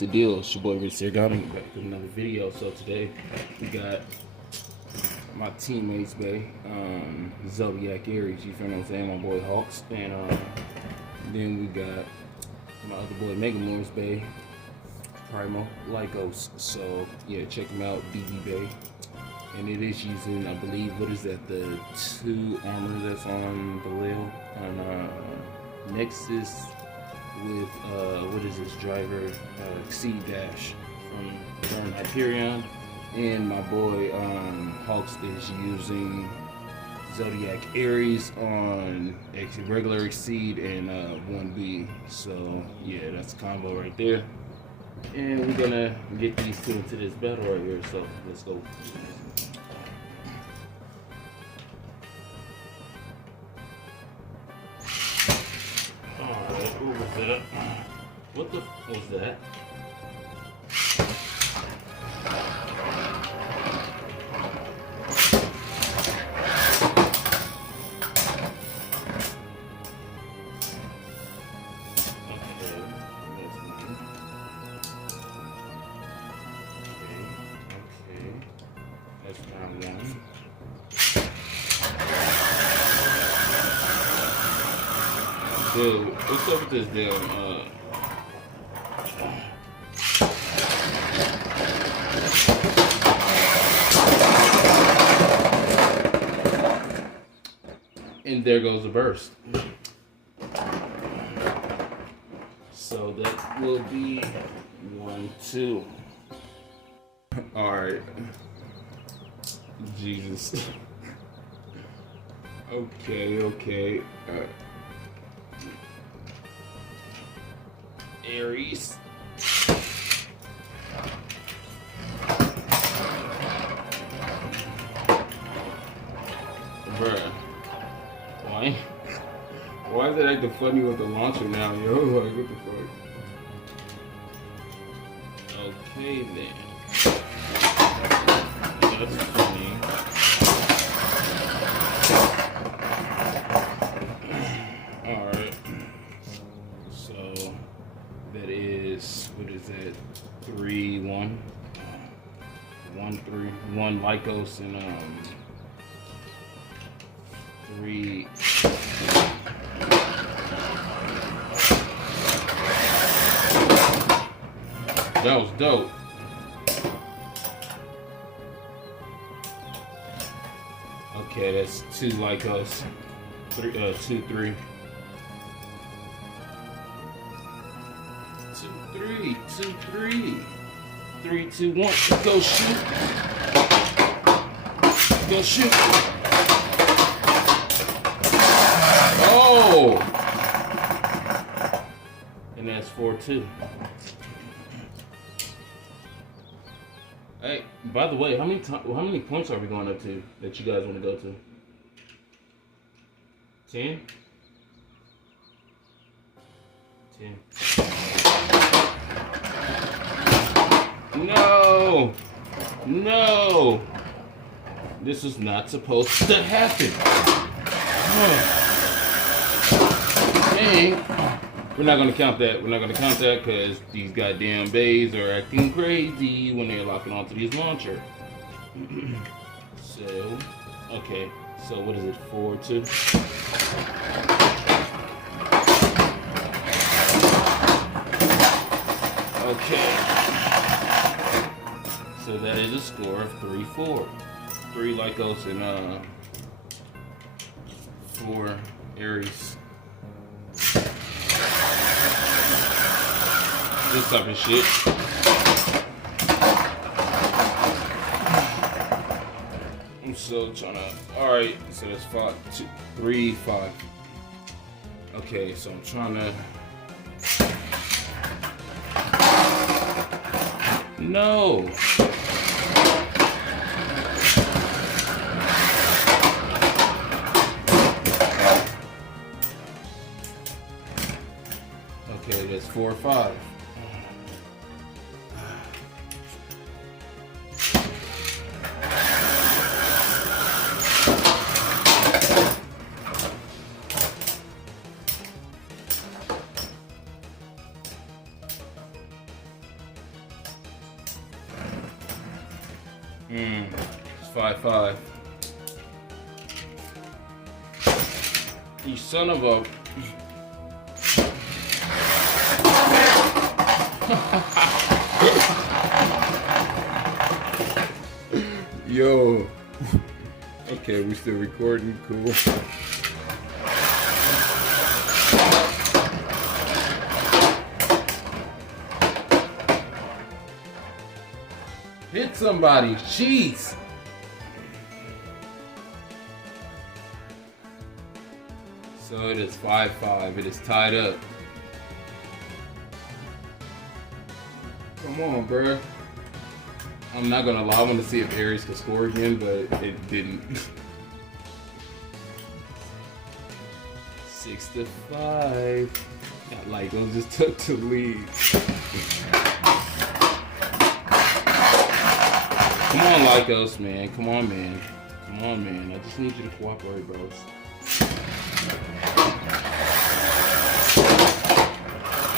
the deal? It's your boy Rich Sergami back with another video. So today we got my teammates, Zodiac, Aries, you feel what I'm saying? My boy Hawks, and then we got my other boy MegaMorphch4, Primal, Lykos. So yeah, check them out, Beyblade. And it is using, I believe, what is that? The 2 armor that's on the Lil on Nexus with what is this driver? Exceed Dash from Hyperion. And my boy Hawks is using Zodiac Aries on regular Exceed and 1B. So yeah, that's a combo right there. And we're gonna get these two into this battle right here. So let's go. Alright, what was that? What the f was that? That's round 1. Dude, what's up with this damn, and there goes the burst. So that will be 1, 2. Alright. Jesus. Okay. Aries. Bruh. Why is it acting funny with the launcher now, yo? Like, what the fuck? Okay then. That's funny. Alright. So that is, what is that? 3, 1. 1, 3. 1 Lykos and 3. That was dope. Okay, that's 2 Lykos. 2, 3. 2, 3. 3, 2, 1. Go shoot. Go shoot. Oh! And that's 4, 2. Hey, by the way, how many points are we going up to that you guys want to go to? 10? 10. No! No! This is not supposed to happen. Dang. We're not gonna count that. We're not gonna count that because these goddamn bays are acting crazy when they're locking onto these launcher. So, okay. So what is it? 4, 2. Okay. So that is a score of 3, 4. 3 Lykos and 4 Aries. This type of shit. I'm still trying to. Alright, so that's 5, 2, 3, 5. Okay, so I'm trying to. No! Okay, that's 4, 5. It's 5-5. You son of a... Yo. Okay, we still recording. Cool. Hit somebody. Jeez. So it is 5-5. It is tied up. Come on, bruh. I'm not gonna lie. I want to see if Aries could score again, but it didn't. 6-5. Got Lykos just took to lead. Come on, Lykos, man. Come on, man. Come on, man. I just need you to cooperate, bros.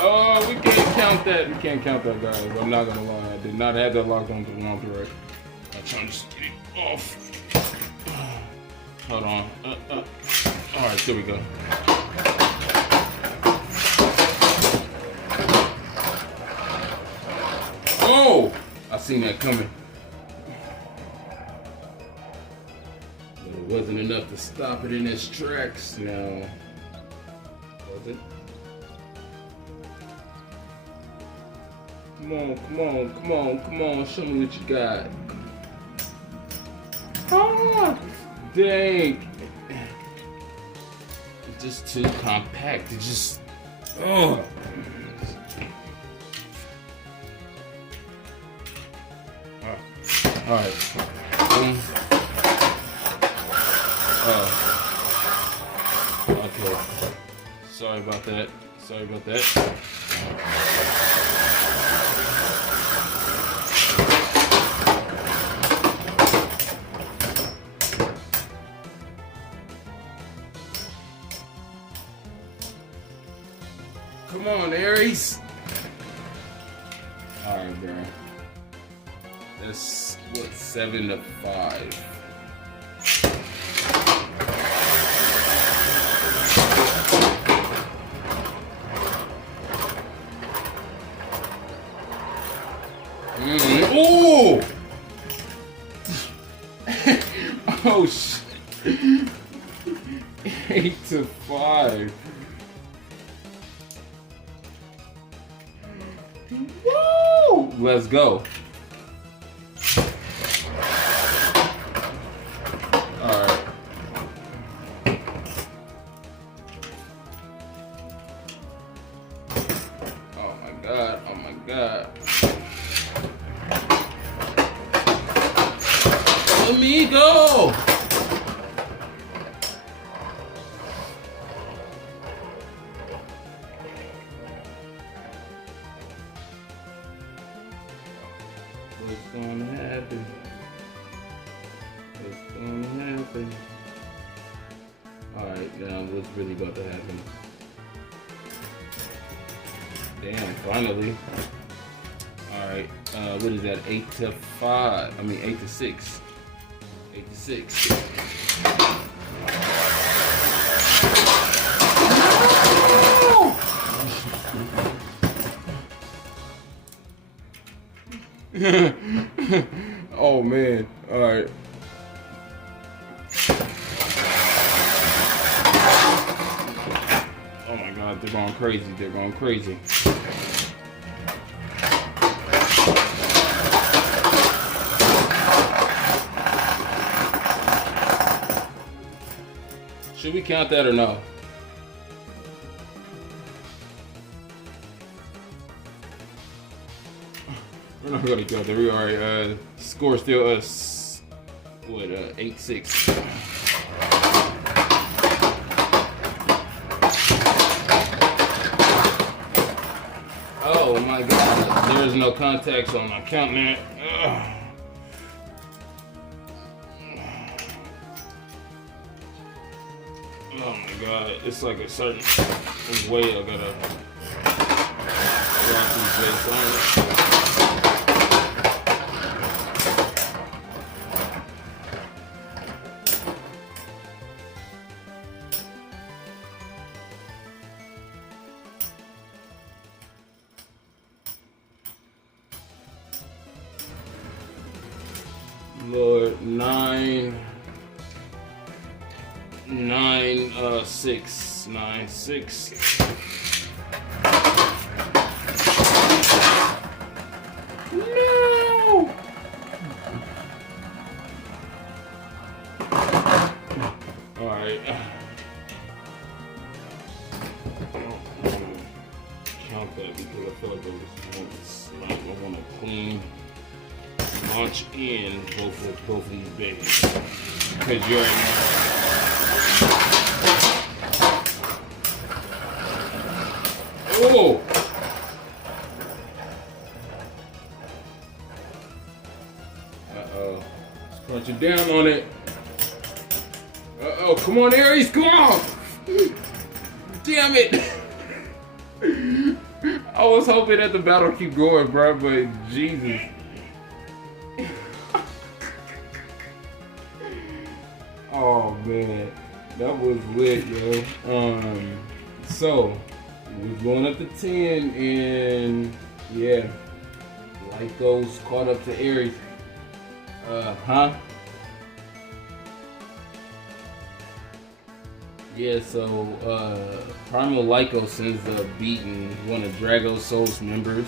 Oh, we can't count that. We can't count that, guys. I'm not gonna lie. I did not have that locked on to the wrong thread. I'm trying to just get it off. Hold on. Alright, here we go. Oh! I seen that coming. But it wasn't enough to stop it in its tracks. No. Was it? Come on, come on, come on, come on. Show me what you got. Ah! Dang. It's just too compact. It just... Oh. Alright. Okay. Sorry about that. Sorry about that. Come on, Aries. Alright, bro. That's what, 7-5. Oh! Oh shit. 8-5. Woo! Let's go. Alright. Oh my god, oh my god. Let me go! What's gonna happen? What's gonna happen? Alright, now what's really about to happen? Damn, finally. Alright, what is that? 8-5. I mean 8-6. 8-6. Oh man, all right. Oh my god, they're going crazy, they're going crazy. Should we count that or no? We're not gonna count that. We are score still what 8-6. Oh my god, there is no contact, so I'm not counting that. Ugh. Oh my god, it's like a certain way I gotta rock these bass on it. Lord, 9, 6, 9, 6. No! Alright. Count that because I feel like I want to clean launch in both of these babies. Because you already know. Oh! Uh-oh. Let's crunch it down on it. Uh-oh, come on, Aries, come on! Damn it! I was hoping that the battle keep going, bro, but Jesus. Oh man, that was lit, yo. So we're going up to 10, and yeah, Lykos caught up to Aries. Yeah, so Primal Lykos ends up beating one of DragO Soul's members,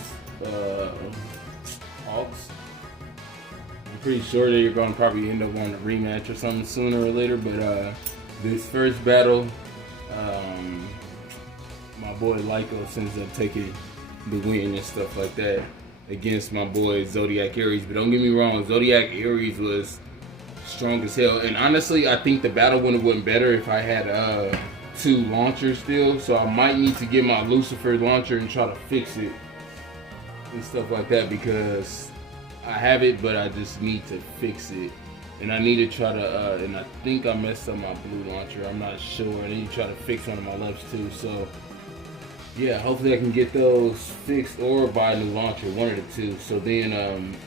Hawks. I'm pretty sure that you're gonna probably end up on a rematch or something sooner or later, but this first battle, my boy Lykos ends up taking the win and stuff like that against my boy Zodiac Aries. But don't get me wrong, Zodiac Aries was strong as hell, and honestly I think the battle would have went better if I had 2 launchers still, so I might need to get my Lucifer launcher and try to fix it and stuff like that, because I have it but I just need to fix it, and I need to try to and I think I messed up my blue launcher, I'm not sure. I need to try to fix one of my lefts too, so yeah, hopefully I can get those fixed or buy a new launcher, one of the two, so then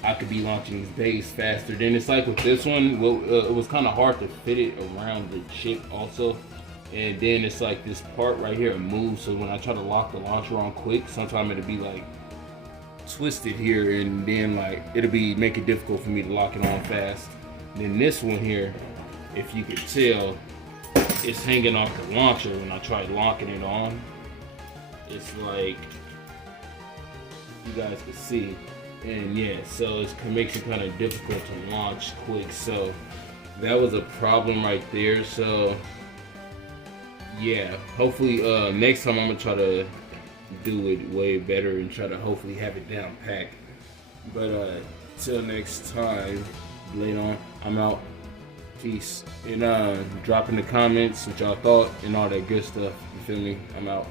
I could be launching these bays faster. Then it's like with this one, well, it was kind of hard to fit it around the chip also, and then it's like this part right here moves, so when I try to lock the launcher on quick, sometimes it'll be like twisted here, and then like it'll be make it difficult for me to lock it on fast. Then this one here, if you could tell, it's hanging off the launcher when I try locking it on. It's like, you guys can see, and yeah, so it makes it kind of difficult to launch quick, so that was a problem right there. So yeah, hopefully next time I'm gonna try to do it way better and try to hopefully have it down packed. But till next time, later on, I'm out. Peace. And drop in the comments what y'all thought and all that good stuff, you feel me? I'm out.